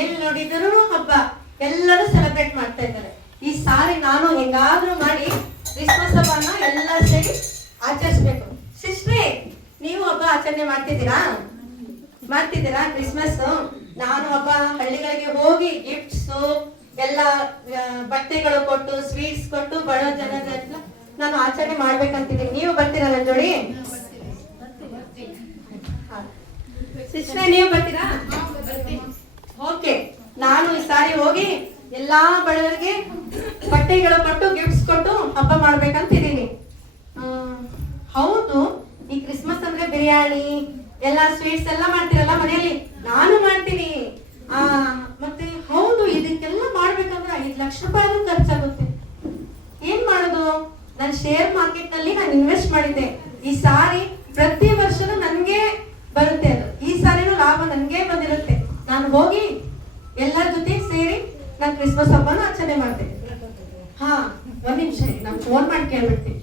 ಎಲ್ಲಿ ನೋಡಿದ್ರು ಹಬ್ಬ, ಎಲ್ಲರೂ ಸೆಲೆಬ್ರೇಟ್ ಮಾಡ್ತಾ ಇದ್ದಾರೆ. ಈ ಸಾರಿ ನಾನು ಹೆಂಗಾದ್ರೂ ಮಾಡಿ ಕ್ರಿಸ್ಮಸ್ ಹಬ್ಬನ ಎಲ್ಲ ಸೇರಿ ಆಚರಿಸ್ಬೇಕು. ಸಿಸ್ಟ್ರೇ, ನೀವು ಹಬ್ಬ ಆಚರಣೆ ಮಾಡ್ತಿದ್ದೀರಾ ಕ್ರಿಸ್ಮಸ್? ನಾನು ಹಬ್ಬ ಹಳ್ಳಿಗಳಿಗೆ ಹೋಗಿ ಗಿಫ್ಟ್ಸ್ ಎಲ್ಲ ಬಟ್ಟೆಗಳು ಕೊಟ್ಟು ಸ್ವೀಟ್ಸ್ ಕೊಟ್ಟು ಬಡ ಜನರೆಲ್ಲ ನಾನು ಆಚರಣೆ ಮಾಡ್ಬೇಕಂತಿದ್ದೀನಿ. ನೀವು ಬರ್ತೀರಾ ನನ್ನ ಜೋಡಿ? ಸಿಸ್ಟ್ರೇ, ನೀವು ಬರ್ತೀರಾ? ಓಕೆ, ನಾನು ಈ ಸಾರಿ ಹೋಗಿ ಎಲ್ಲಾ ಬಡವರಿಗೆ ಬಟ್ಟೆಗಳು ಕೊಟ್ಟು ಗಿಫ್ಟ್ಸ್ ಕೊಟ್ಟು ಹಬ್ಬ ಮಾಡ್ಬೇಕಂತಿದ್ದೀನಿ. ಹೌದು, ಈ ಕ್ರಿಸ್ಮಸ್ ಅಂದ್ರೆ ಬಿರಿಯಾನಿ ಎಲ್ಲ ಸ್ವೀಟ್ಸ್ ಎಲ್ಲ ಮಾಡ್ತೀರಲ್ಲ ಮನೆಯಲ್ಲಿ? ನಾನು ಮಾಡ್ತೀನಿ. ಮತ್ತೆ ಹೌದು, ಇದಕ್ಕೆಲ್ಲ ಮಾಡ್ಬೇಕಂದ್ರೆ 5 ಲಕ್ಷ ರೂಪಾಯಿ ಖರ್ಚಾಗುತ್ತೆ. ಏನ್ ಮಾಡೋದು? ನಾನು ಶೇರ್ ಮಾರ್ಕೆಟ್ ನಲ್ಲಿ ನಾನು ಇನ್ವೆಸ್ಟ್ ಮಾಡಿದ್ದೆ. ಈ ಸಾರಿ ಪ್ರತಿ ವರ್ಷನೂ ನನ್ಗೆ ಬರುತ್ತೆ. ಅದು ಈ ಸಾರಿನೂ ಲಾಭ ನನ್ಗೆ ಬಂದಿರುತ್ತೆ. ನಾನು ಹೋಗಿ ಎಲ್ಲರ ಜೊತೆ ಸೇರಿ ನಾನು ಕ್ರಿಸ್ಮಸ್ ಹಬ್ಬನ ಆಚರಣೆ ಮಾಡ್ತೇನೆ. ಹಾ, ಒಂದ್ ನಿಮಿಷ, ನಾನು ಫೋನ್ ಮಾಡಿ ಕೇಳ್ಬಿಡ್ತೀನಿ.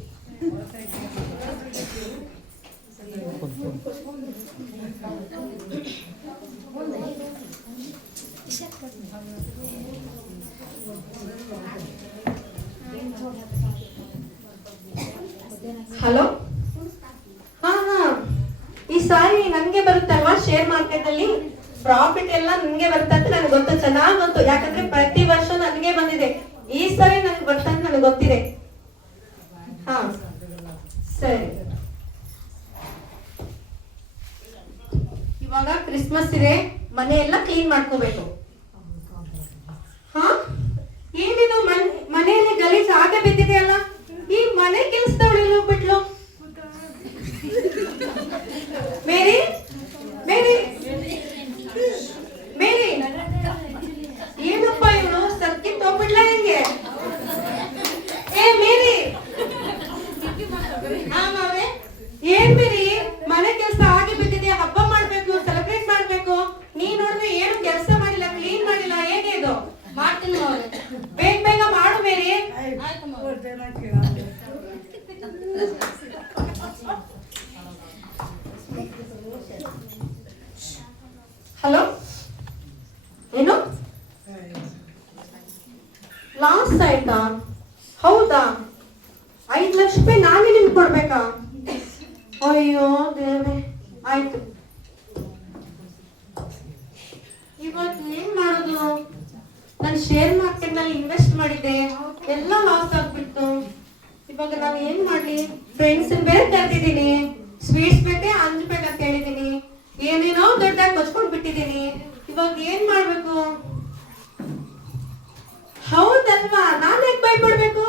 ಹಲೋ, ಹಾ, ಈ ಸಾರಿ ನನ್ಗೆ ಬರುತ್ತಲ್ವಾ? ಶೇರ್ ಮಾರ್ಕೆಟ್ ಅಲ್ಲಿ ಪ್ರಾಫಿಟ್ ಎಲ್ಲ ನನ್ಗೆ ಬರುತ್ತೆ ಅಂತ ನನಗೆ ಗೊತ್ತು, ಚೆನ್ನಾಗಿ ಗೊತ್ತು. ಯಾಕಂದ್ರೆ ಪ್ರತಿ ವರ್ಷ ನನ್ಗೆ ಬಂದಿದೆ. ಈ ಸಾರಿ ನನ್ಗೆ ಬರ್ತಂತ ನನಗೆ ಗೊತ್ತಿದೆ. ಹಾ, ಸರಿ. ಇವಾಗ ಕ್ರಿಸ್ಮಸ್ ಇದೆ, ಮನೆ ಎಲ್ಲ ಕ್ಲೀನ್ ಮಾಡ್ಕೋಬೇಕು. ಹಾ, ಏನಿದು ಮನೆಯಲ್ಲಿ ಗಲೀಜ್ ಹಾಗೆ ಬಿದ್ದಿದೆ ಅಲ್ಲ? ಈ ಮನೆ ಕೆಲಸದವಳು ಬಿಟ್ಲು. ಮೇರಿ, ಮೇರಿ, ಮೇರಿ, ಏನಪ್ಪ ಇವಳು ಸಕ್ಕಿತ್ ಹೋಗ್ಬಿಡ್ಲ ಹೆಂಗೆ? ಏ ಮೇರಿ, ಏನ್ ಮೇರಿ, ಮನೆ ಕೆಲಸ ಹಾಗೆ ಬಿದ್ದಿದೆ, ಹಬ್ಬ ಮಾಡ್ಬೇಕು, ಸೆಲೆಬ್ರೇಟ್ ಮಾಡ್ಬೇಕು. ನೀ ನೋಡಿದ್ರೆ ಏನು ಕೆಲಸ ಮಾಡಿಲ್ಲ, ಕ್ಲೀನ್ ಮಾಡಿಲ್ಲ, ಹೇಗೆ ಇದು? ಮಾಡ್ತೀನಿ, ಬೇಗ ಬೇಗ ಮಾಡು ಮೇರಿ. ಹಲೋ, ಏನು ಲಾಸ್ ಆಯ್ತಾ? ಹೌದಾ? 5 ಲಕ್ಷ ರೂಪಾಯಿ ನಾನೇ ನಿಮ್ಗೆ ಕೊಡ್ಬೇಕಾ? ಅಯ್ಯೋ ದೇವ್ರೆ, ಆಯ್ತು. ಇವತ್ತು ಏನ್ ಮಾಡೋದು? ನಾನು ಶೇರ್ ಮಾರ್ಕೆಟ್ ನಲ್ಲಿ ಇನ್ವೆಸ್ಟ್ ಮಾಡಿದ್ದೆ, ಎಲ್ಲ ಲಾಸ್ ಆಗ್ಬಿಟ್ಟು. ಇವಾಗ ನಾನು ಏನ್ ಮಾಡ್ಲಿ? ಫ್ರೆಂಡ್ಸ್ ಬೇರೆ ಕರೆದಿದ್ದೀನಿ, ಸ್ವೀಟ್ಸ್ ಬೇಕೆ 5 ರೂಪಾಯಿ ಅಂತ ಹೇಳಿದೀನಿ, ಏನೇನೋ ದೊಡ್ಡದಾಗಿ ಬಚ್ಕೊಂಡ್ ಬಿಟ್ಟಿದ್ದೀನಿ. ಇವಾಗ ಏನ್ ಮಾಡ್ಬೇಕು? ಹೌದಲ್ವಾ, ನಾನ್ ಯಾಕೆ ಭಯಪಡ್ಬೇಕು?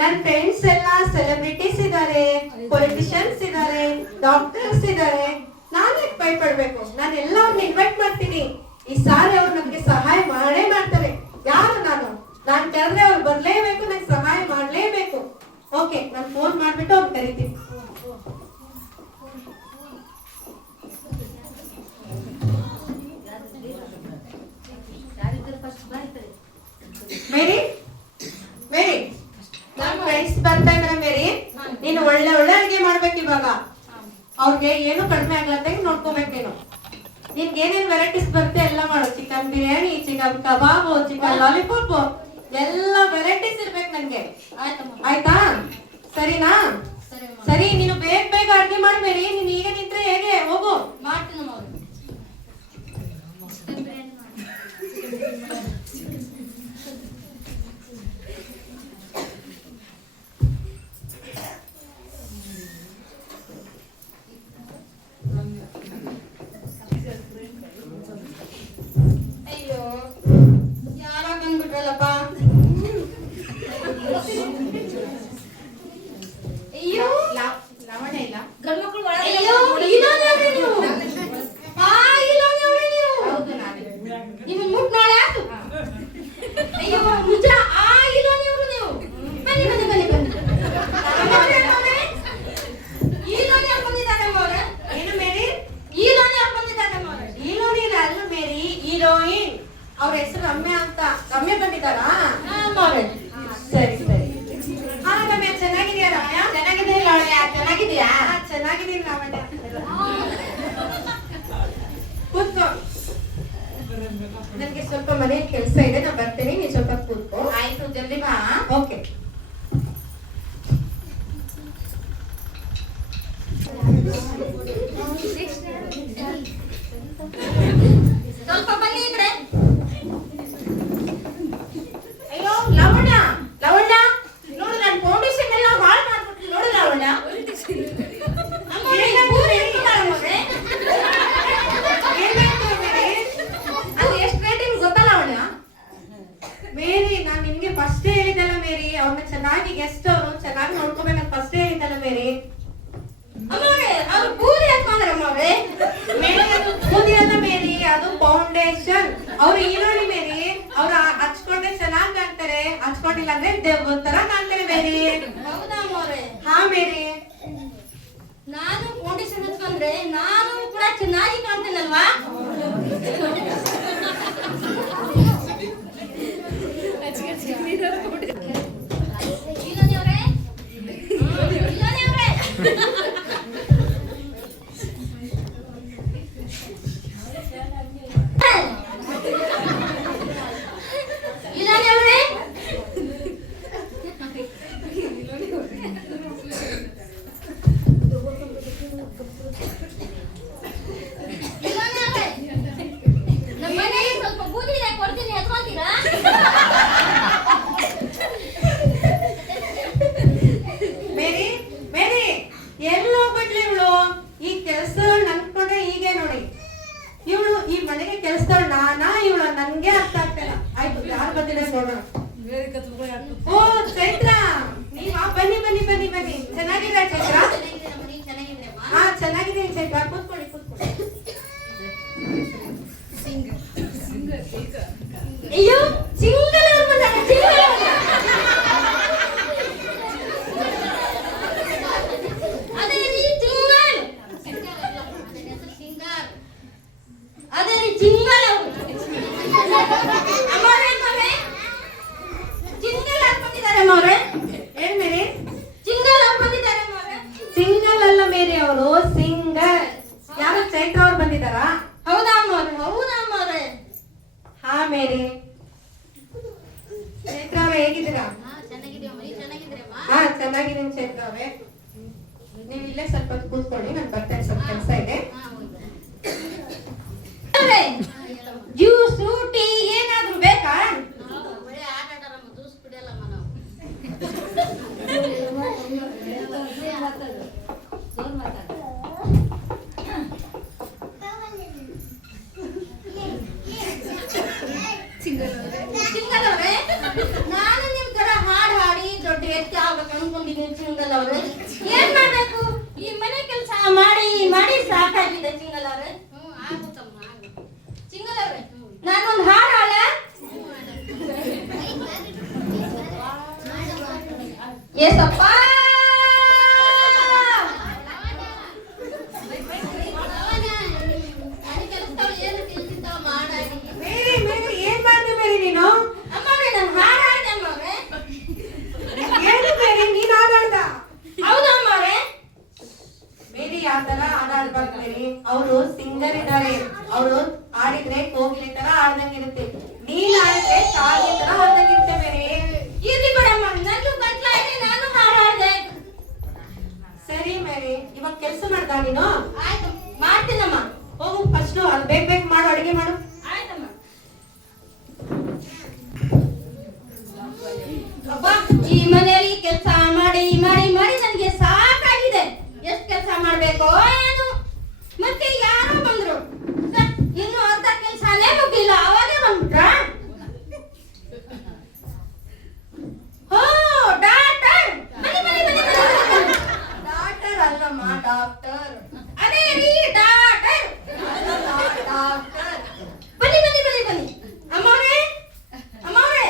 ನನ್ನ ಫ್ರೆಂಡ್ಸ್ ಎಲ್ಲ ಸೆಲೆಬ್ರಿಟೀಸ್ ಇದ್ದಾರೆ, ಪೊಲಿಟಿಷಿಯನ್ಸ್ ಇದ್ದಾರೆ, ಡಾಕ್ಟರ್ಸ್ ಇದ್ದಾರೆ. ನಾನ್ ಯಾಕೆ ಭಯಪಡ್ಬೇಕು? ನಾನು ಎಲ್ಲರನ್ನ ಇನ್ವೈಟ್ ಮಾಡ್ತೀನಿ. ಈ ಸಾರಿ ಅವ್ರು ನಮ್ಗೆ ಸಹಾಯ ಮಾಡೇ ಮಾಡ್ತಾರೆ. ಯಾರು? ನಾನು ಕರೆದ್ರೆ ಅವ್ರು ಬರ್ಲೇಬೇಕು, ನಂಗೆ ಸಹಾಯ ಮಾಡ್ಲೇಬೇಕು. ಓಕೆ, ನಾನು ಫೋನ್ ಮಾಡ್ಬಿಟ್ಟು ಅವ್ರು ಕರಿತೀನಿ. ಮೇರಿ, ಮೇರಿ, ನನ್ನ ಫ್ರೆಂಡ್ಸ್ ಬರ್ತಾ ಇದಾರೆ. ಮೇರಿ, ನೀನು ಒಳ್ಳೆ ಒಳ್ಳೆ ಅಡಿಗೆ ಮಾಡ್ಬೇಕು ಇವಾಗ. ಅವ್ರಿಗೆ ಏನು ಕಡಿಮೆ ಆಗ್ಲಂತ ನೋಡ್ಕೋಬೇಕು. ನೀನು ನಿನ್ಗೆ ಏನೇನ್ ವೆರೈಟೀಸ್ ಬರುತ್ತೆ ಎಲ್ಲ ಮಾಡು. ಚಿಕನ್ ಬಿರಿಯಾನಿ, ಚಿಕನ್ ಕಬಾಬ್, ಚಿಕನ್ ಲಾಲಿಪಾಪ್, ಎಲ್ಲ ವೆರೈಟೀಸ್ ಇರ್ಬೇಕು ನನ್ಗೆ. ಆಯ್ತಾ? ಸರಿನಾ? ಸರಿ, ನೀನು ಬೇಗ ಬೇಗ ಅಡಿಗೆ ಮಾಡ್ಬೇಡಿ. ನೀನ್ ಈಗ ನಿಂತ್ರೆ ಹೇಗೆ? ಹೋಗು, ಮಾಡ್ತೀನಿ. ಅಯ್ಯೋ, ಯಾರ ಬಂದ್ಬಿಟ್ರಲ್ಲಪ್ಪ. ಅಯ್ಯೋ, ಲಾವಣ್ಯ ಇಲ್ಲ, ಗಂಡ್ಮಕ್ಳು ನೀವು ಮುಟ್ ನಾಳೆ ಆಯ್ತು. ಅಯ್ಯೋ ನಿಜ, ಇಲ್ಲ ನೀವು ಬನ್ನಿ ಬನ್ನಿ ಬನ್ನಿ ಬನ್ನಿ. ಈ ಲೋನಿ ಹಾಕೊಂಡಿದ್ದಾರೆ ಮೋರೆ. ಏನು ಮೇರಿ? ಈ ಲೋನಿ ಹಾಕೊಂಡಿದ್ದಾರೆ ಮೋರೆ. ಈ ಲೋನಿ ಅಲ್ಲ ಮೇರಿ, ಹೀರೋಯಿನ್. ಅವ್ರ ಹೆಸರು ರಮ್ಯಾ ಅಂತ. ರಮ್ಯಾ ಬಂದಿದ್ದಾರಾ? ಮೋರೆ. ಸರಿ ಸರಿ. ಹಾ ರಮ್ಯಾ, ಚೆನ್ನಾಗಿದ್ಯಾ? ರಮ್ಯಾ ಚೆನ್ನಾಗಿದೆ. ಲಾವಣ್ಯ ಚೆನ್ನಾಗಿದ್ಯಾ? ಚೆನ್ನಾಗಿದ್ದೀನಿ ಲಾವಣ್ಯ. ಕೂತ್ಕೋ. ನನಗೆ ಸ್ವಲ್ಪ ಮನೆಯಲ್ಲಿ ಕೆಲಸ ಇದೆ, ನಾನು ಬರ್ತೇನೆ, ನೀನ್ ಸ್ವಲ್ಪ ಕೂತ್ಕೋ. ಆಯ್ತು, ಜಲ್ದಿ ಬಾ. ಓಕೆ. ಸ್ವಲ್ಪ ಬನ್ನಿ ಈ ಕಡೆ. ಅಯ್ಯೋ ಲವಣ್ಯ, ಲವಣ್ಯ ನೋಡು, ನಾನು ಫೌಂಡೇಶನ್ ಎಲ್ಲ ಹಾಳು ಮಾಡ್ಬಿಟ್ಲಿ ನೋಡು ಲವಣ್ಯ. ಅದು ಎಷ್ಟು ರೇಟಿಂಗ್ ಗೊತ್ತಾ ಲವಣ್ಯ? ಮೇರಿ, ನಾನ್ ನಿಮ್ಗೆ ಫಸ್ಟ್ ಹೇಳಿದ್ದಲ್ಲ ಮೇರಿ, ಅವ್ರನ್ನ ಚೆನ್ನಾಗಿ ಗೆಸ್ಟ್ ಅವರು ಚೆನ್ನಾಗಿ ನೋಡ್ಕೋಬೇಕಂತ ಫಸ್ಟ್ ಹೇಳಿದ್ದಲ್ಲ ಮೇರಿ. ಅಮ್ಮವ್ರೆ, ಅವ್ರು ಬೂದಿ ಹಾಕೊಂಡ್ರೆ ಅಮ್ಮವ್ರೆ. ಮೇರಿ, ಅದು ಬೂದಿ ಅಲ್ಲ ಮೇರಿ, ಅದು ಫೌಂಡೇಶನ್. ಅವ್ರು ಈರುಳ್ಳಿ ಮೇರಿ, ಅವ್ರು ಹಚ್ಕೊಂಡ್ರೆ ಚೆನ್ನಾಗಿ ಕಾಣ್ತಾರೆ, ಹಚ್ಕೊಂಡಿಲ್ಲ ಅಂದ್ರೆ ದೆವ್ವ ತರ ಕಾಣ್ತಾರೆ ಮೇರಿ. ಹೌದಾ ಅಮ್ಮವ್ರೆ? ಹಾ ಮೇರಿ. ನಾನು ಫೌಂಡೇಶನ್ ಹಚ್ಕೊಂಡ್ರೆ ನಾನು ಕೂಡ ಚೆನ್ನಾಗಿ ಕಾಣ್ತೇನಲ್ವಾ? ಇಲ್ಲನೇ ಅವ್ರೆ ನಮ್ಮ ಮನೆಗೆ ಸ್ವಲ್ಪ ಬೂದಿ ಇದೆ, ಕೊಡ್ತೀನಿ, ಎತ್ಕೊಂತೀರಾ? ಮೇರಿ, ಮೇರಿ, ಎಲ್ಲಿ ಹೋಗ್ಬಿಟ್ಲಿ ಇವಳು? ಈ ಕೆಲಸ ನನ್ಕೊಂಡ್ರೆ ಹೀಗೆ ನೋಡಿ. ಇವಳು ಈ ಮನೆಗೆ ಕೆಲಸದವಳು ನಾನಾ ಇವಳು? ನನ್ಗೆ ಅರ್ಥ ಆಗ್ತಿಲ್ಲ. ಆಯ್ತು, ಯಾರು ಬರ್ತಿದೆ ನೋಡೋಣ. ಓ ಚೈತ್ರ, ನೀವಾ? ಬನ್ನಿ ಬನ್ನಿ ಬನ್ನಿ ಬನ್ನಿ. ಚೆನ್ನಾಗಿದ್ದೀರಾ ಚೈತ್ರ? ಹಾ ಚೆನ್ನಾಗಿದ್ದೀನಿ ಚೈತ್ರ, ಕೂತ್ಕೊಳ್ಳಿ ಕೂತ್ಕೊಳ್ಳಿ. ಅಯ್ಯೋ ಸಿಂಗಲ್ ಅವ್ರು ಬಂದಾರೆ, ಸಿಂಗಲ್ ಅವ್ರು. ಅದೇ ರೀ ಸಿಂಗಲ್, ಅದೇ ರೀ ಸಿಂಗಲ್ ಅವರು. ಅಮ್ಮವ್ರೆ, ಅಮ್ಮವ್ರೆ, ಸಿಂಗಲ್ ಹಾಕೊಂಡಿದ್ದಾರೆ ಅಮ್ಮವ್ರೆ. ಏನ್ ಮೇರಿ? ಸಿಂಗಲ್ ಹಾಕೊಂಡಿದ್ದಾರೆ ಅಮ್ಮವ್ರೆ. ಸಿಂಗಲ್ ಅಲ್ಲ ಮೇರಿ, ಅವರು ಸಿಂಗಲ್. ಯಾರು ಚೈತ್ರ ಅವ್ರು ಬಂದಿದ್ದಾರಾ? ಹೌದಾ ಅಮ್ಮವ್ರೆ? ಹೌದಾ ಅಮ್ಮವ್ರೆ? ಹಾ ಮೇರಿ. ಚೈತ್ರ ಅವ್ರೆ, ಹೇಗಿದ್ದೀರಾ? ಹಾ ಚೆನ್ನಾಗಿದ್ದೀನಿ ಚೈತ್ರ ಅವ್ರೆ. ನೀವು ಇಲ್ಲೇ ಸ್ವಲ್ಪ ಹೊತ್ತು ಕೂತ್ಕೊಳ್ಳಿ, ನಾನು ಬರ್ತೇನೆ, ಸ್ವಲ್ಪ ಕೆಲಸ ಇದೆ. ಜ್ಯೂಸು ಟೀ ಏನಾದ್ರೂ ಬೇಕಾ? ಸಿಂಗಲ್ ಅವ್ರೆ, ನಾನು ನಿಮ್ ತರ ಹಾಡು ಹಾಡಿ ದೊಡ್ಡ ವ್ಯಕ್ತಿ ಆಗ್ಬೇಕು ಅನ್ಕೊಂಡಿದ್ದೀನಿ ಸಿಂಗಲ್ ಅವ್ರೆ. ಏನ್ ಮಾಡ್ಬೇಕು? ಈ ಮನೆ ಕೆಲಸ ಮಾಡಿ ಮಾಡಿ ಸಾಕಾಗಿದೆ ಸಿಂಗಲ್ ಅವ್ರೆ. ಸಿಂಗಲ್ ಅವ್ರೆ, ನಾನೊಂದು ಹಾಡು ಹಾಡ. ಏಸಪ್ಪ ಮೇರಿ, ಮೇರಿ, ಏನ್ ಮಾಡ್ದೆ ಮೇರಿ ನೀನು? ಅಮ್ಮವ್ರೆ, ನಾನು ಹಾಡು ಹಾಡ್ದೆ ಅಮ್ಮವ್ರೆ. ಏನು ಮೇರಿ, ನೀನ್ ಆಡಾಡ್ದ? ಹೌದಾ ಅಮ್ಮವ್ರೆ? ಮೇರಿ ಆ ತರ ಆಡಾಡ್ಬಾರ್ದು ಮೇರಿ. ಅವರು ಸಿಂಗರ್ ಇದ್ದಾರೆ, ಅವರು ಆಡಿದ್ರೆ ಕೋಗಿಲೆ ತರ ಆಡ್ದಂಗಿರುತ್ತೆ, ನೀನ್ ಆಡಿದ್ರೆ ಕಾಗೆ ತರ ಆಡ್ದಂಗಿರುತ್ತೆ ಮೇರಿ. ಇರ್ಲಿ ಬಿಡಮ್ಮ, ನನ್ಗೂ ಗಂಟ್ಲ ಇದೆ, ನಾನು ಹಾಡು ಹಾಡ್ದೆ. ಸರಿ ಮೇರಿ, ಇವಾಗ ಕೆಲಸ ಮಾಡ್ದ ನೀನು? ಆಯ್ತು, ಮಾಡ್ತೀನಮ್ಮ. ಹೋಗು ಫಸ್ಟ್ ಅದು ಬೇಗ ಬೇಗ ಮಾಡು, ಅಡಿಗೆ ಮಾಡು. ಆಯ್ತಮ್ಮ. ಅಬ್ಬಾ, ಈ ಮನೆಯಲ್ಲಿ ಕೆಲಸ ಮಾಡಿ ಮಾಡಿ ಮಾಡಿ ನನಗೆ ಸಾಕಾಗಿದೆ. ಎಷ್ಟು ಕೆಲಸ ಮಾಡ್ಬೇಕೋ ಏನು. ಮತ್ತೆ ಯಾರೋ ಬಂದ್ರು, ಇನ್ನು ಅರ್ಧ ಕೆಲಸನೇ ಮುಗಿಲ್ಲ, ಅವಾಗೇ ಬಂದ್ಬಿಟ್ರ. ಓ ಡಾಕ್ಟರ್, ಬನ್ನಿ ಬನ್ನಿ ಬನ್ನಿ ಬನ್ನಿ. ಡಾಕ್ಟರ್ ಅಲ್ಲಮ್ಮ, ಡಾಕ್ಟರ್. ಅದೇ ರೀ ಡಾಕ್ಟರ್, ಡಾಕ್ಟರ್. ಬನ್ನಿ ಬನ್ನಿ ಬನ್ನಿ ಬನ್ನಿ. ಅಮ್ಮವ್ರೆ, ಅಮ್ಮವ್ರೆ,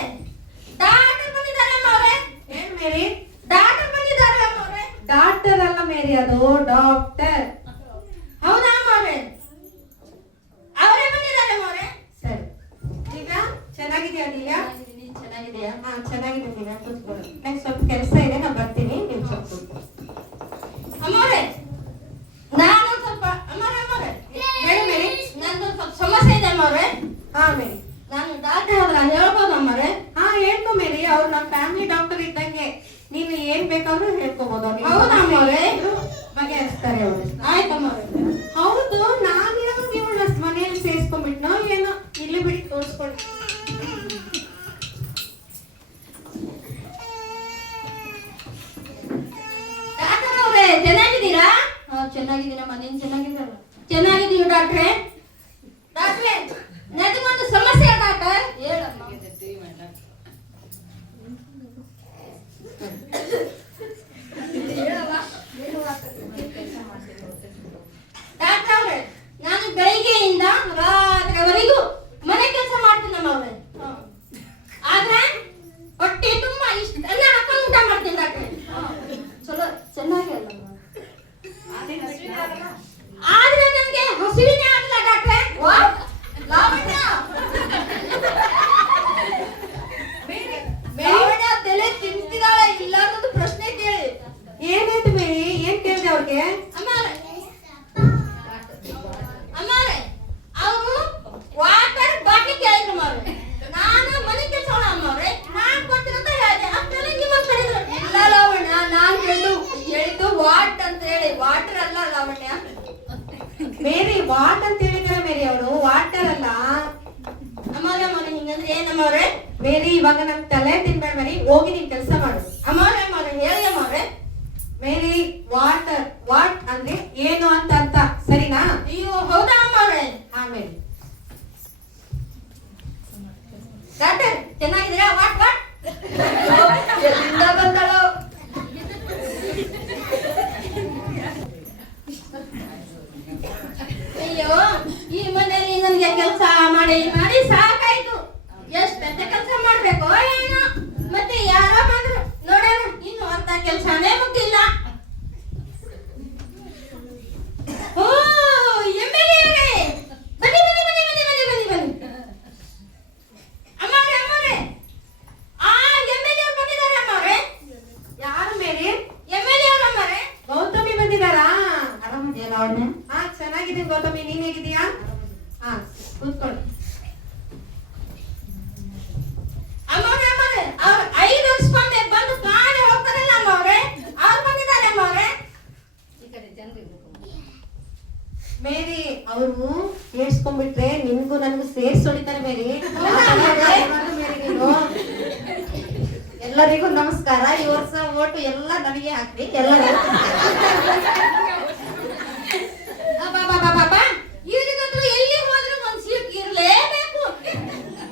ಡಾಕ್ಟರ್ ಬಂದಿದ್ದಾರೆ ಅಮ್ಮವ್ರೆ. ಏನ್ ಮೇರಿ? ಡಾಕ್ಟರ್ ಬಂದಿದ್ದಾರೆ ಅಮ್ಮವ್ರೆ. ಡಾಕ್ಟರ್ ಅಲ್ಲ ಮೇರಿ, ಅದು ಡಾಕ್ಟರ್. ಹೌದಾ ಅಮ್ಮವ್ರೆ? ಅವರೇ ಬಂದಿದ್ದಾರೆ ಅಮ್ಮವ್ರೆ. ಸರಿ, ದಿವ್ಯಾ ಚೆನ್ನಾಗಿದ್ಯಾ? ದಿವ್ಯಾ ಚೆನ್ನಾಗಿದೆಯಾ? ಹಾ ಚೆನ್ನಾಗಿದೆ ದಿವ್ಯಾ, ಕೂತ್ಕೊಳ್ಳಿ. ನಂಗೆ ಸ್ವಲ್ಪ ಕೆಲಸ ಇದೆ, ನಾನು ಬರ್ತೀನಿ, ನೀವು ಸ್ವಲ್ಪ ಕೂತ್ಕೊಳ್ಳಿ. ಅಮ್ಮವ್ರೆ, ನಾನು ಸ್ವಲ್ಪ ಅಮ್ಮವ್ರೆ, ಅಮ್ಮವ್ರೆ, ಹೇಳಿ ಮೇರಿ. ನಂದು ಸ್ವಲ್ಪ ಸಮಸ್ಯೆ ಇದೆ ಅಮ್ಮವ್ರೆ. ಹಾ ಮೇರಿ. ನಾನು ಡಾಕ್ಟರ್ ಹತ್ರ ಹೇಳ್ಬೋದು ಅಮ್ಮರೇ? ಹಾ ಹೇಳ್ಕೊ ಮೇರಿ, ಅವ್ರು ನಮ್ಮ ಫ್ಯಾಮಿಲಿ ಡಾಕ್ಟರ್ ಇದ್ದಂಗೆ. ನೀನು ಏನ್ ಬೇಕಾದ್ರೂ ಹೇಳ್ಕೊಬೋದು. ಹೌದಾ ಅಮ್ಮರೇ? ಬಗೆಹರಿಸ್ತಾರೆ ಅವರು. ಆಯ್ತಮ್ಮರೇ. ಹೌದು, ನಾನು ಯಾವಾಗ ಇವಳ ಮನೆಯಲ್ಲಿ ಸೇರಿಸ್ಕೊಂಡ್ಬಿಟ್ನೋ ಏನೋ. ಇಲ್ಲಿ ಬಿಟ್ಟು ತೋರಿಸ್ಕೊಳ್ಳಿ. ಡಾಕ್ಟರ್ ಅವರೇ ಚೆನ್ನಾಗಿದ್ದೀರಾ? ಚೆನ್ನಾಗಿದ್ದೀನಮ್ಮ, ನೀನ್ ಚೆನ್ನಾಗಿದ್ದೀರ? ಚೆನ್ನಾಗಿದ್ದೀವಿ ಡಾಕ್ಟ್ರೆ. ಡಾಕ್ಟ್ರೆ, ನನಗೊಂದು ಸಮಸ್ಯೆ ಡಾಕ್ಟರ್. ಹೇಳಮ್ಮ. ಡಾಕ್ಟರ್ ಅವರೇ, ನಾನು ಬೆಳಿಗ್ಗೆಯಿಂದ ರಾತ್ರಿವರೆಗೂ ಮನೆ ಕೆಲಸ ಮಾಡ್ತೀನಮ್ಮ ಅವ್ರೆ. ಆದ್ರೆ ಹೊಟ್ಟೆ ತುಂಬಾ ಇಷ್ಟೆಲ್ಲ ಹಾಕೊಂಡು ಊಟ ಮಾಡ್ತೀನಿ ಡಾಕ್ಟ್ರೆ. ಚಲೋ ಚೆನ್ನಾಗಿ ಅಲ್ಲ, ಆದ್ರೆ ನನಗೆ ಹಸಿವಿನೇ ಆಗಲ್ಲ ಡಾಕ್ಟ್ರೆ. ಲಾವಣ್ಯ ಲಾವಣ್ಯ ತಲೆ ತಿಂತಿದ್ದಾಳೆ ಇಲ್ಲ ಅನ್ನೋದು ಪ್ರಶ್ನೆ ಕೇಳಿ. ಏನಾಯ್ತು ಮೇರಿ? ಏನ್ ಕೇಳಿದೆ ಅವ್ರಿಗೆ? ಅಮ್ಮಾರೆ ಅವರು ವಾಟರ್ ಬಾಟ್ಲಿ ಕೇಳಿದ್ರು ಮಾವ್ರೆ. ನಾನು ಮನೆ ಕೆಲಸ ಅಮ್ಮವ್ರೆ, ನಾನ್ ಕೊಟ್ಟಿರೋದ ಹೇಳಿದೆ. ಅಷ್ಟರಲ್ಲಿ ನಿಮ್ಮನ್ನ ಕರೆದ್ರು. ಇಲ್ಲ ಲಾವಣ್ಯ, ನಾನ್ ಹೇಳಿದ್ದು ವಾಟ್ ಅಂತ ಹೇಳಿ, ವಾಟರ್ ಅಲ್ಲ ಲಾವಣ್ಯ. ಮೇರಿ ವಾಟ್ ಅಂತ ಹೇಳಿದಾರೆ ಮೇರಿ ಅವರು, ವಾಟರ್ ಅಲ್ಲ. ಅಮ್ಮವ್ರೆ ಹಿಂಗಂದ್ರೆ ಏನಮ್ಮವ್ರೆ? ಮೇರಿ ಇವಾಗ ನನ್ ತಲೆ ತಿನ್ಬೇಡ ಮೇರಿ, ಹೋಗಿ ನೀನ್ ಕೆಲಸ ಮಾಡು. ಅಮ್ಮವ್ರೆ ಹೇಳಿ ಅಮ್ಮವ್ರೆ. ಮೇರಿ ವಾಟರ್ ವಾಟ್ ಅಂದ್ರೆ ಏನು ಅಂತ ಅರ್ಥ, ಸರಿನಾ? ಅಯ್ಯೋ ಹೌದಾ ಅಮ್ಮವ್ರೆ? ಹಾ ಮೇರಿ. ಡಾಕ್ಟರ್ ಚೆನ್ನಾಗಿದ್ದೀರಾ? ವಾಟ್ ವಾಟ್ ಎಲ್ಲಿಂದ ಬಂದಳು? ಅಯ್ಯೋ ಈ ಮನೆಯಲ್ಲಿ ನನಗೆ ಕೆಲಸ ಮಾಡಿ ಮಾಡಿ ಸಾಕಾಯ್ತು. ಎಷ್ಟಂತ ಕೆಲಸ ಮಾಡ್ಬೇಕು ಏನೋ. ಮತ್ತೆ ಯಾರೋ ಬಂದ್ರು ನೋಡೋಣ, ಇನ್ನು ಅರ್ಧ ಕೆಲಸನೇ ಮುಗ್ದಿಲ್ಲ. ಓ ಎಮ್ಮೆಲೆ ಬನ್ನಿ ಬನ್ನಿ ಬನ್ನಿ ಬನ್ನಿ ಬನ್ನಿ ಬನ್ನಿ ಬನ್ನಿ. ಅಮ್ಮವ್ರೆ ಆ ಎಮ್ಮೆಲೆ ಅವ್ರು ಬಂದಿದ್ದಾರೆ ಅಮ್ಮವ್ರೆ. ಯಾರು ಮೇರಿ? ಎಮ್ಮೆಲೆ ಅವ್ರು ಅಮ್ಮವ್ರೆ. ಗೌತಮಿ ಬಂದಿದಾರಾ? ಆರಾಮಿದೆಯಾ ಲಾವಣ್ಯ? ಹಾ ಚೆನ್ನಾಗಿದ್ದೀನಿ ಗೌತಮಿ, ನೀನ್ ಹೇಗಿದೀಯಾ? ಹಾ ಕೂತ್ಕೊಳ್ಳಿ. ಅಮ್ಮವ್ರೆ ಅವ್ರು 5 ವರ್ಷ ಬಂದು ಕಾಣೆ ಹೋಗ್ತಾರಲ್ಲ ಅಮ್ಮವ್ರೆ, ಅವ್ರು ಬಂದಿದ್ದಾರೆ ಅಮ್ಮವ್ರೆ. ಈ ಕಡೆ ಜನರು ಮೇರಿ ಅವರು ಸೇರ್ಸ್ಕೊಂಡ್ಬಿಟ್ರೆ ನಿನ್ಗೂ ನನ್ಗೂ ಸೇರ್ಸ್ ಹೊಡಿತಾರೆ ಮೇರಿ. ಮೇರಿ ನೀನು ಎಲ್ಲರಿಗೂ ನಮಸ್ಕಾರ. ಈ ವರ್ಷ ಓಟು ಎಲ್ಲ ನನಗೆ ಹಾಕ್ರಿ. ಎಲ್ಲರಿಗೂ ಇವ್ರಿಗಂತೂ ಎಲ್ಲಿ ಹೋದ್ರು ಒಂದ್ ಸೀಟ್ ಇರ್ಲೇಬೇಕು,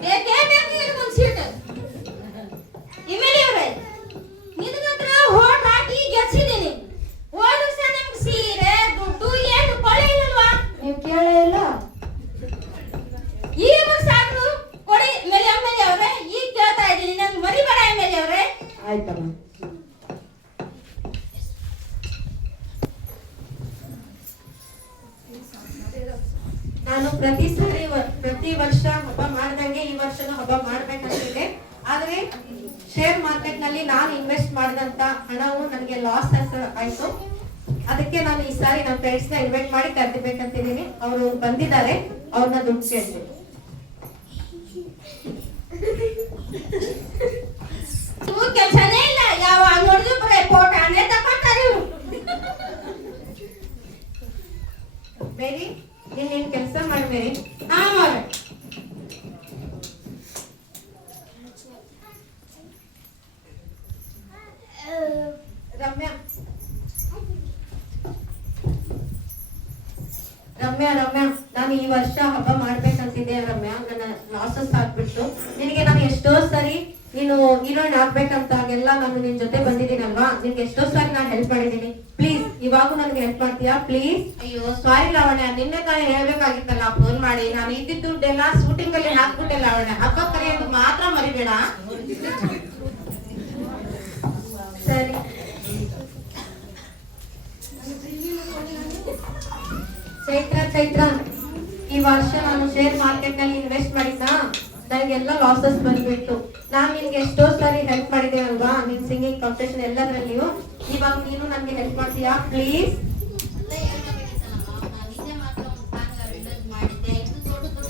ಬೇಕೇ ಬೇಕು ಇವ್ರಿಗೊಂದ್ ಸೀಟ್. ಇಮೇಲಿಯವ್ರೆ, ನಿನಗಂತ್ರ ಹೋಟ್ ಹಾಕಿ ಗೆಲ್ಸಿದೀನಿ. ಹೋದ ವರ್ಷ ನಿಮ್ಗೆ ಸೀರೆ ದುಡ್ಡು ಏನು ಕೊಳೆ ಇಲ್ಲಲ್ವಾ? ನೀವು ಕೇಳೇ ಇಲ್ಲ. ಈ ವರ್ಷ ಆದ್ರೂ ಕೊಡಿ ಎಮ್ಮೆಲೆ ಅವ್ರೆ. ಈಗ ಕೇಳ್ತಾ ಇದ್ದೀನಿ, ನನ್ ಮರಿಬೇಡ ಎಮ್ಮೆಲೆ ಅವ್ರೆ. ಆಯ್ತಮ್ಮ. ನಾನು ಪ್ರತಿ ವರ್ಷ ಹಬ್ಬ ಮಾಡ್ದಂಗೆ ಈ ವರ್ಷನೂ ಹಬ್ಬ ಮಾಡ್ಬೇಕಂತಿದೆ. ಆದ್ರೆ ಶೇರ್ ಮಾರ್ಕೆಟ್ ನಲ್ಲಿ ನಾನು ಇನ್ವೆಸ್ಟ್ ಮಾಡಿದಂತ ಹಣವು ನನಗೆ ಲಾಸ್ ಆಯ್ತು. ಅದಕ್ಕೆ ನಾನು ಈ ಸಾರಿ ನಮ್ಮ ಫ್ರೆಂಡ್ಸ್ ನ ಇನ್ವೈಟ್ ಮಾಡಿ ಕರೆದಿರ್ಬೇಕಂತಿದ್ದೀನಿ. ಅವರು ಬಂದಿದ್ದಾರೆ, ಅವ್ರನ್ನ ದುಡ್ಡು ಕೇಳ್ತೀನಿ. ಕೆಲಸನೇ ಇಲ್ಲ, ಯಾವಾಗ ನೋಡಿದ್ರು ಬರೀ ಫೋಟೋನೇ ತಕೊಂತಾರೆ ಇವ್ರು. ಮೇರಿ ನೀನ್ ಕೆಲಸ ಮಾಡಿ ಮೇರಿ. ಆಮೇಲೆ ರಮ್ಯಾ ರಮ್ಯಾ ರಮ್ಯಾ ನಾನು ಈ ವರ್ಷ ಹಬ್ಬ ಮಾಡ್ಬೇಕಂತಿದ್ದೆ ರಮ್ಯಾ. ನನ್ನ ಲಾಸಸ್ ಆಗ್ಬಿಟ್ಟು ನಿನಗೆ ನಾನು ಎಷ್ಟೋ ಸರಿ ನೀನು ಹೀರೋಯಿನ್ ಆಗ್ಬೇಕಂತ ಹಾಗೆಲ್ಲ ನಾನು ನಿನ್ ಜೊತೆ ಬಂದಿದ್ದೀನಲ್ವಾ, ನಿನ್ಗೆ ಎಷ್ಟೋ ಸಾರಿ ನಾನು ಹೆಲ್ಪ್ ಮಾಡಿದ್ದೀನಿ. ಪ್ಲೀಸ್ ಇವಾಗೂ ನನಗೆ ಹೆಲ್ಪ್ ಮಾಡ್ತೀಯಾ ಪ್ಲೀಸ್? ಅಯ್ಯೋ ಸಾರಿ ಲಾವಣ್ಯ, ನಿನ್ನೆ ತಾನೇ ಹೇಳ್ಬೇಕಾಗಿತ್ತಲ್ಲ ಫೋನ್ ಮಾಡಿ. ನಾನು ಇದ್ದಿದ್ದ ದುಡ್ಡೆಲ್ಲ ಶೂಟಿಂಗ್ ಅಲ್ಲಿ ಹಾಕ್ಬಿಟ್ಟೆ ಲಾವಣ್ಯ. ಹಬ್ಬ ಕರೆಯೋದು ಮಾತ್ರ ಮರಿಬೇಡ. ಸರಿ. ಚೈತ್ರ ಈ ವರ್ಷ ನಾನು ಶೇರ್ ಮಾರ್ಕೆಟ್ ನಲ್ಲಿ ಇನ್ವೆಸ್ಟ್ ಮಾಡಿದ್ನ, ನನಗೆಲ್ಲ ಲಾಸಸ್ ಬಂದ್ಬಿಟ್ಟು. ನಾನು ನಿನ್ಗೆ ಎಷ್ಟೋ ಸಾರಿ ಹೆಲ್ಪ್ ಮಾಡಿದೆ ಅಲ್ವಾ, ನಿನ್ ಸಿಂಗಿಂಗ್ ಕಾಂಪಿಟೇಷನ್ ಎಲ್ಲದರಲ್ಲಿಯೂ. ಇವಾಗ ನೀನು ನನಗೆ ಹೆಲ್ಪ್ ಮಾಡ್ತೀಯಾ ಪ್ಲೀಸ್? ನಿನ್ನೆ ಮಾತ್ರ ಒಂದು ಸಾಂಗ್ ಮಾಡಿದ್ದೆ, ಇದು ದೊಡ್ಡ ದುಡ್ಡು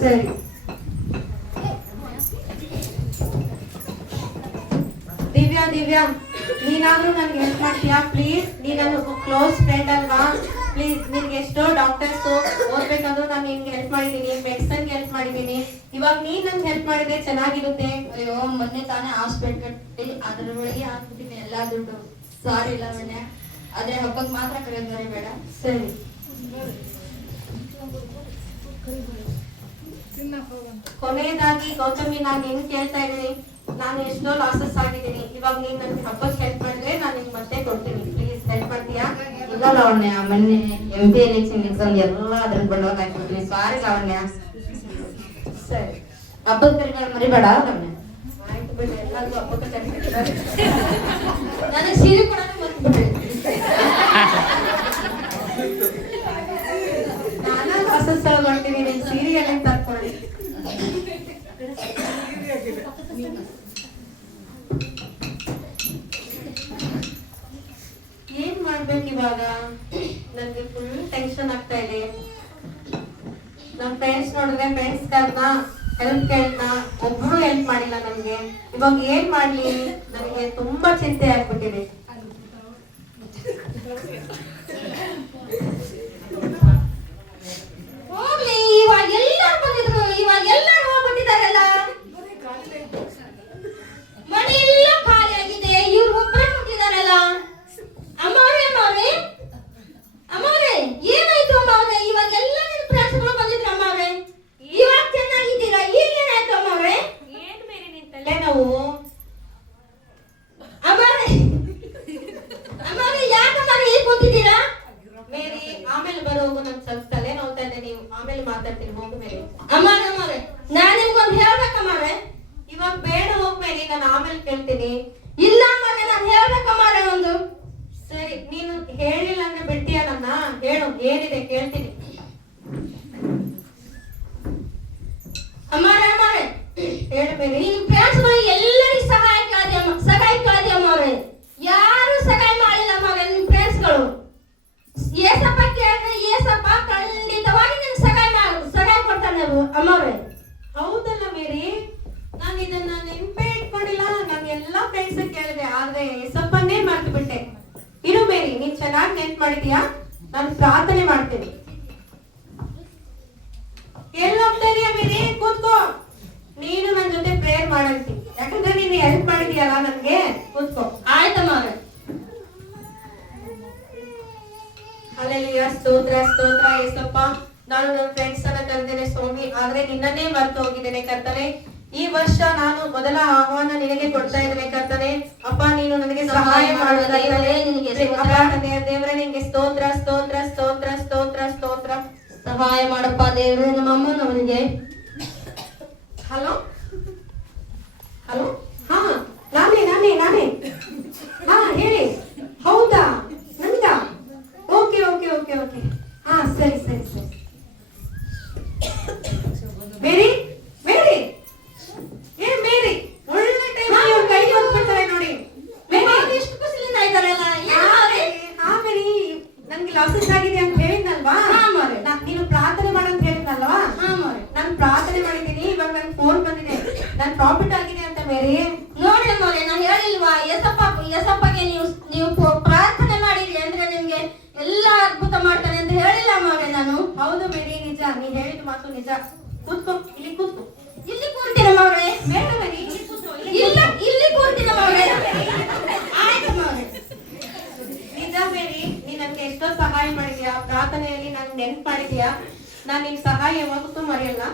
ಸರಿ. ದಿವ್ಯಾ ದಿವ್ಯಾ, ನೀನಾದ್ರೂ ನನ್ಗೆ ಹೆಲ್ಪ್ ಮಾಡ್ತೀಯಾ ಪ್ಲೀಸ್? ನೀ ನನ್ನ ಕ್ಲೋಸ್ ಫ್ರೆಂಡ್ ಅಲ್ವಾ? ಪ್ಲೀಸ್, ನಿನ್ಗೆ ಎಷ್ಟೋ ಡಾಕ್ಟರ್ಸ್ ಓದ್ಬೇಕಂದ್ರೂ ನಾನು ನಿನ್ಗೆ ಹೆಲ್ಪ್ ಮಾಡಿದೀನಿ, ಮೆಡಿಸನ್ಗೆ ಹೆಲ್ಪ್ ಮಾಡಿದೀನಿ. ಇವಾಗ ನೀನ್ ನನ್ಗೆ ಹೆಲ್ಪ್ ಮಾಡಿದ್ರೆ ಚೆನ್ನಾಗಿರುತ್ತೆ. ಅಯ್ಯೋ ಮೊನ್ನೆ ತಾನೇ ಹಾಸ್ಪಿಟಲ್ ಕಟ್ಟಿ ಅದ್ರೊಳಗೆ ಹಾಕ್ಬಿಟ್ಟಿನಿ ಎಲ್ಲಾ ದುಡ್ಡು. ಸಾರಿ ಲಾವಣ್ಯ, ಆದ್ರೆ ಹಬ್ಬಕ್ಕೆ ಮಾತ್ರ ಕರೆಯೋದು ಬೇಡ. ಸರಿ. ಕೊನೆಯದಾಗಿ ಗೌತಮಿ, ನಾನು ಏನ್ ಕೇಳ್ತಾ ಇದ್ದೀನಿ, ನಾನು ಎಷ್ಟೋ ಲಾಸಸ್ ಆಗಿದ್ದೀನಿ. ಇವಾಗ ನೀನ್ ನನ್ಗೆ ಹಬ್ಬಕ್ಕೆ ಹೆಲ್ಪ್ ಮಾಡಿದ್ರೆ ನಾನು ನಿನ್ಗೆ ಮತ್ತೆ ಕೊಡ್ತೀನಿ. ಪ್ಲೀಸ್ ಹೆಲ್ಪ್ ಮಾಡ್ತೀಯಾ? ಇಲ್ಲ ಲಾವಣ್ಯ, ಮೊನ್ನೆ MP ಎಲೆಕ್ಷನ್ ಎಕ್ಸಾಮ್ ಎಲ್ಲ ಅದ್ರ ಬಂಡವಾಳ ಹಾಕ್ಬಿಟ್ವಿ. ಸಾರಿ ಲಾವಣ್ಯ. ಸರಿ, ಹಬ್ಬದ ಕರಿಗಳು ಮರಿಬೇಡ ಲಾವಣ್ಯ. ಆಯ್ತು ಬಿಡಿ, ಎಲ್ಲರಿಗೂ ಹಬ್ಬಕ್ಕೆ ಕರಿತಾರೆ. ನನಗೆ ಸೀರೆ ಕೊಡೋದು ಮರ್ತ್ಬಿಟ್ರಿ. ನಾನು ಲಾಸಸ್ ತಗೊಂಡಿದ್ದೀನಿ, ನಿನ್ ಸೀರಿಯಲ್ ತರ್ಕೊಳ್ಳಿ. ಏನ್ ಮಾಡ್ಬೇಕು ಇವಾಗ? ನನ್ಗೆ ಫುಲ್ ಟೆನ್ಷನ್ ಆಗ್ತಾ ಇದೆ. ನಮ್ ಫ್ರೆಂಡ್ಸ್ ನೋಡಿದ್ರೆ ಫ್ರೆಂಡ್ಸ್ ಕರ್ನ ಹೆಲ್ಪ್ ಕೇಳ್ನ, ಒಬ್ರು ಹೆಲ್ಪ್ ಮಾಡಿಲ್ಲ ನಮ್ಗೆ. ಇವಾಗ ಏನ್ ಮಾಡ್ಲಿ? ನನಗೆ ತುಂಬಾ ಚಿಂತೆ ಆಗ್ಬಿಟ್ಟಿದೆ. ಹೋಗ್ಲಿ, ಇವಾಗ ಎಲ್ಲರೂ ಬಂದಿದ್ರು, ಇವಾಗ ಎಲ್ಲರೂ ಹೋಗ್ಬಿಟ್ಟಿದಾರಲ್ಲ. ಮನೆ ಎಲ್ಲ ಖಾಲಿ ಆಗಿದೆ, ಇವ್ರು ಒಬ್ಬರೇ ಮುಟ್ಟಿದಾರಲ್ಲ. ಅಮ್ಮವ್ರೆ ಏನಾಯ್ತು ಅಮ್ಮವ್ರೆ? ಇವಾಗ ಎಲ್ಲ ನಿಮ್ ಫ್ರೆಂಡ್ಸ್ಗಳು ಬಂದಿದ್ರು ಅಮ್ಮವ್ರೆ. ಇವಾಗ ಚೆನ್ನಾಗಿದ್ದೀರಾ? ಈಗೇನಾಯ್ತು ಅಮ್ಮವ್ರೆ? ಏನ್ ಬೇರೆ ನಿನ್ ತಲೆನೋವು? ಅಮ್ಮವ್ರೆ ಯಾಕಮ್ಮವ್ರೆ ಈಗ ಕೂತಿದ್ದೀರಾ? ಮೇರಿ, ಆಮೇಲೆ ಬರೋಗು, ನನ್ ಸ್ವಲ್ಪ ತಲೆ ನೋವ್ತಾ ಇದೆ. ನೀವು ಆಮೇಲೆ ಮಾತಾಡ್ತೀನಿ, ಹೋಗು ಮೇರಿ. ಅಮ್ಮವ್ರೆ ನಾನ್ ನಿಮ್ಗೊಂದು ಹೇಳ್ಬೇಕಮ್ಮವ್ರೆ. ಇವಾಗ ಬೇಡ, ಹೋಗ್ ಮೇರಿ, ನಾನು ಆಮೇಲೆ ಕೇಳ್ತೀನಿ. ಇಲ್ಲ ಅಮ್ಮವ್ರೆ, ನಾನು ಹೇಳ್ಬೇಕಮ್ಮವ್ರೆ ಒಂದು. ಸರಿ, ನೀನು ಹೇಳಿಲ್ಲ ಅಂದ್ರೆ ಬಿಡ್ತೀಯ ನನ್ನ? ಹೇಳು, ಏನಿದೆ ಕೇಳ್ತೀನಿ. ಅಮ್ಮವ್ರೆ ಹೇಳು ಮೇರಿ. ನಿಮ್ ಫ್ರೆಂಡ್ಸ್ಗಳು ಎಲ್ಲರಿಗೂ ಸಹಾಯಕ್ಕಾದಿ ಅಮ್ಮವ್ರೆ. ಯಾರು ಸಹಾಯ ಮಾಡಿಲ್ಲ ಅಮ್ಮವ್ರೆ ನಿಮ್ ಫ್ರೆಂಡ್ಸ್ಗಳು. ಏಸಪ್ಪ ಕೇಳಿದ್ರೆ ಏಸಪ್ಪ ಖಂಡಿತವಾಗಿ ನಿಮ್ಗೆ ಸಹಾಯ ಕೊಡ್ತಾನೆ ಅಮ್ಮವ್ರೆ. ಹೌದಲ್ಲ ಮೇರಿ, ನಾನು ಇದನ್ನ ನೆನ್ಪೇ ಇಟ್ಕೊಂಡಿಲ್ಲ. ನಾನು ಎಲ್ಲಾ ಫ್ರೆಂಡ್ಸ್ ಕೇಳಿದೆ, ಆದ್ರೆ ಎಸಪ್ಪನ್ನೇ ಮರ್ತು ಬಿಟ್ಟೆ. ಇರು ಮೇರಿ, ನೀನ್ ಚೆನ್ನಾಗಿ ನೆನ್ಪು ಮಾಡಿದ್ಯಾ? ನಾನು ಪ್ರಾರ್ಥನೆ ಮಾಡ್ತೀನಿ. ಎಲ್ಲಿ ಹೋಗ್ತಾ ಇದೀಯಾ ಮೇರಿ? ಕೂತ್ಕೋ. ನೀನು ನನ್ನ ಜೊತೆ ಪ್ರೇಯರ್ ಮಾಡಂತಿ, ಯಾಕಂದ್ರೆ ನೀನು ಹೆಲ್ಪ್ ಮಾಡಿದ್ಯಲ್ಲ ನನ್ಗೆ. ಕೂತ್ಕೋ. ಆಯ್ತಮ್ಮವ್ರೆ. ಹಲ್ಲೆಲೂಯಾ, ಸ್ತೋತ್ರ ಸ್ತೋತ್ರ ಏಸಪ್ಪ. ನಾನು ನನ್ನ ಫ್ರೆಂಡ್ಸ್ ಅನ್ನ ಕರೆದೇನೆ ಸ್ವಾಮಿ, ಆದ್ರೆ ನಿನ್ನನ್ನೇ ಮರ್ತು ಹೋಗಿದ್ದೇನೆ ಕರ್ತನೆ. ಈ ವರ್ಷ ನಾನು ಮೊದಲ ಆಹ್ವಾನ ನಿನಗೆ ಕೊಡ್ತಾ ಇದ್ದೇನೆ ಕರ್ತನೆ. ಅಪ್ಪ, ನೀನು ನನಗೆ ಸಹಾಯ ಮಾಡುವ ದೇವರೇ, ದೇವರೇ ನಿನಗೆ ಸ್ತೋತ್ರ ಸ್ತೋತ್ರ ಸ್ತೋತ್ರ ಸ್ತೋತ್ರ ಸ್ತೋತ್ರ. ಸಹಾಯ ಮಾಡಪ್ಪ ದೇವ್ರೆ ನಮ್ಮ ಅಮ್ಮನವರಿಗೆ. ಹಲೋ ಹಲೋ, ಹಾ ನಾನೇ. ಹಾ ಹೇಳಿ. ಹೌದಾ, ನನ್ಗ? ಓಕೆ. ಹಾ ಸರಿ. ಮೇರಿ, ಮೇರಿ, ಒಳ್ಳೆ ಟೈಮ್ ಕೈ ಹೋಗ್ಬಿಡ್ತಾರೆ ನೋಡಿ. ಎಷ್ಟು ಖುಷಿಯಿಂದ ಇದ್ದಾರಲ್ಲ. ಹಾ ಮೇರಿ, ನನ್ಗೆ ಲಾಸಸ್ ಆಗಿದೆ ಅಂತ ಹೇಳಿದ್ನಲ್ವಾ? ನೀನು ಪ್ರಾರ್ಥನೆ ಮಾಡಂತ ಹೇಳಿದ್ನಲ್ವಾ? ನಾನು ಪ್ರಾರ್ಥನೆ ಮಾಡಿದ್ದೀನಿ. ಇವಾಗ ನನ್ ಫೋನ್ ಬಂದಿದೆ, ನನ್ ಪ್ರಾಫಿಟ್ ಆಗಿದೆ ಅಂತ ಮೇರಿ. ನೋಡಿ ಅಮ್ಮವ್ರೆ, ನಾನು ಹೇಳಿಲ್ವಾ ಯಸಪ್ಪಗೆ ನೀವು ಪ್ರಾರ್ಥನೆ ಮಾಡಿರಿ ಅಂದ್ರೆ ನಿಮ್ಗೆ ಎಲ್ಲ ಅದ್ಭುತ ಮಾಡ್ತಾನೆ ಅಂತ ಹೇಳಿಲ್ಲ ಅಮ್ಮವ್ರೆ ನಾನು? ಹೌದು ಮೇರಿ, ನಿಜ, ನೀ ಹೇಳಿದ ಮಾತು ನಿಜ. ಕೂತ್ಕೋ, ಇಲ್ಲಿ ಕೂತ್ಕೋ. ಇಲ್ಲಿ ಕೂರ್ತೀನಮ್ಮವ್ರೆ? ಬೇಡ ಮೇರಿ, ಇಲ್ಲಿ ಕೂತ್ಕೋ. ಇಲ್ಲಿ ಕೂರ್ತೀನಮ್ಮವ್ರೆ. ಆಯ್ತಮ್ಮವ್ರೆ. ನಿಜ ಮೇರಿ, ನೀ ನನ್ಗೆ ಎಷ್ಟೋ ಸಹಾಯ ಮಾಡಿದ್ಯಾ, ಪ್ರಾರ್ಥನೆಯಲ್ಲಿ ನನ್ ನೆನ್ಪು ಮಾಡಿದ್ಯಾ. ನಾನ್ ನಿನ್ ಸಹಾಯ ಯಾವತ್ತೂ ಮರೆಯಲ್ಲ.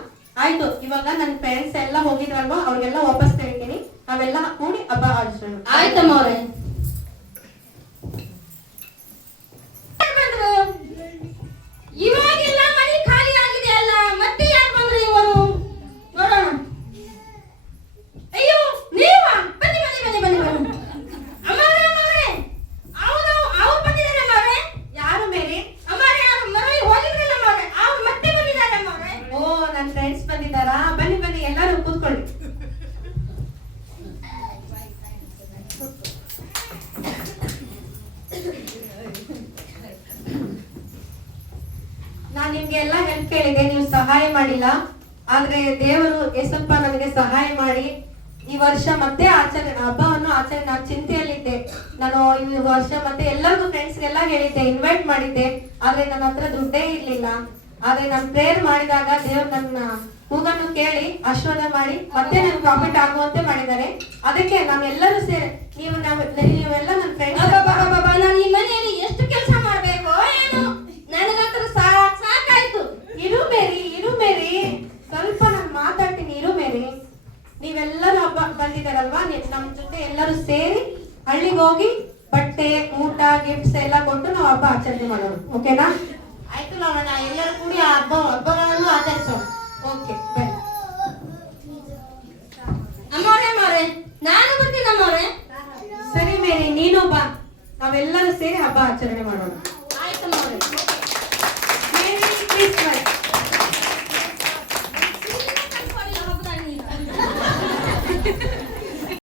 ಆಯ್ತು, ಇವಾಗ ನನ್ ಫ್ರೆಂಡ್ಸ್ ಎಲ್ಲ ಹೋಗಿದ್ರಲ್ವಾ, ಅವ್ರಿಗೆಲ್ಲ ವಾಪಸ್ ಕರಿತೀನಿ. ನಾವೆಲ್ಲ ಕೂಡಿ ಹಬ್ಬ ಆಚರಿಸೋಣ. ಆಯ್ತಮ್ಮವ್ರೆ. ಇವಾಗೆಲ್ಲ ಮನೆ ಖಾಲಿ ಆಗಿದೆ ಅಲ್ಲ, ಮತ್ತೆ ಯಾರು ಬಂದ್ರು ಇವರು? ನೋಡೋಣ. ಅಯ್ಯೋ ನೀವಾ? ಬನ್ನಿ. ಅಮ್ಮವ್ರೆ ಅವ್ರು ಬಂದಿದ್ದಾರೆ ಅಮ್ಮವ್ರೆ. ಯಾರು ಮೇರಿ? ಅಮ್ಮವ್ರೆ, ಅವ್ರು ಮರಳಿ ಹೋಗಿದ್ರಲ್ಲ ಅಮ್ಮವ್ರೆ, ಅವ್ರು ಮತ್ತೆ ಬಂದಿದ್ದಾರೆ ಅಮ್ಮವ್ರೆ. ಓ, ನನ್ ಫ್ರೆಂಡ್ಸ್ ಬಂದಿದ್ದಾರಾ? ಬನ್ನಿ, ಎಲ್ಲರೂ ಕೂತ್ಕೊಳ್ಳಿ. ನಾನ್ ನಿಮ್ಗೆ ಎಲ್ಲ ಹೆಲ್ಪ್ ಕೇಳಿದೆ, ನೀವು ಸಹಾಯ ಮಾಡಿಲ್ಲ. ಆದ್ರೆ ದೇವರು ಸ್ವಲ್ಪ ನನಗೆ ಸಹಾಯ ಮಾಡಿ ಈ ವರ್ಷ ಮತ್ತೆ ಹಬ್ಬವನ್ನು ಆಚರಣೆ ನಾನು ಚಿಂತೆಯಲ್ಲಿದ್ದೆ. ನಾನು ಈ ವರ್ಷ ಮತ್ತೆ ಎಲ್ಲರಿಗೂ ಫ್ರೆಂಡ್ಸ್ಗೆಲ್ಲ ಹೇಳಿದ್ದೆ, ಇನ್ವೈಟ್ ಮಾಡಿದ್ದೆ. ಆದ್ರೆ ನನ್ನ ಹತ್ರ ದುಡ್ಡೇ ಇರ್ಲಿಲ್ಲ. ಆದ್ರೆ ನಾನು ಪ್ರೇಯರ್ ಮಾಡಿದಾಗ ದೇವ್ರು ನನ್ನ ಕೂಗನ್ನು ಕೇಳಿ ಆಶೀರ್ವಾದ ಮಾಡಿ ಮತ್ತೆ ನನ್ ಪ್ರಾಫಿಟ್ ಆಗುವಂತೆ ಮಾಡಿದ್ದಾರೆ. ಅದಕ್ಕೆ ನಾವೆಲ್ಲರೂ ಸೇರಿ ನೀವೆಲ್ಲ ನನ್ನ ಫ್ರೆಂಡ್ಸ್. ನಾನು ಈ ಮನೆಯಲ್ಲಿ ಎಷ್ಟು ಕೆಲಸ ಮಾಡ್ಬೇಕು ಏನು, ನನಗಂತೂ ಸಾಕಾಯ್ತು. ಇರು ಮೇರಿ ಸ್ವಲ್ಪ ನಾನು ಮಾತಾಡ್ತೀನಿ, ಇರು ಮೇರಿ. ನೀವೆಲ್ಲರೂ ಹಬ್ಬ ಬಂದಿದ್ದಾರಲ್ವಾ, ನಮ್ ಜೊತೆ ಎಲ್ಲರೂ ಸೇರಿ ಹಳ್ಳಿಗೆ ಹೋಗಿ ಬಟ್ಟೆ ಊಟ ಗಿಫ್ಟ್ಸ್ ಎಲ್ಲ ಕೊಟ್ಟು ನಾವು ಹಬ್ಬ ಆಚರಣೆ ಮಾಡೋಣ. ಓಕೆನಾ? ಆಯ್ತು ಲಾವಣ್ಯ, ಎಲ್ಲರೂ ಕೂಡಿ ಹಬ್ಬಗಳನ್ನು ಆಚರಿಸೋಣ. ಓಕೆ ಬನ್ನಿ. ಅಮ್ಮವ್ರೆ ನಾನು ಬರ್ತೀನಿ ಅಮ್ಮವ್ರೆ. ಸರಿ ಮೇರಿ, ನೀನು ಬಾ, ನಾವೆಲ್ಲರೂ ಸೇರಿ ಹಬ್ಬ ಆಚರಣೆ ಮಾಡೋಣ. ಆಯ್ತು ಅಮ್ಮವ್ರೆ. Merry Christmas. ಹಬ್ಬದಲ್ಲಿ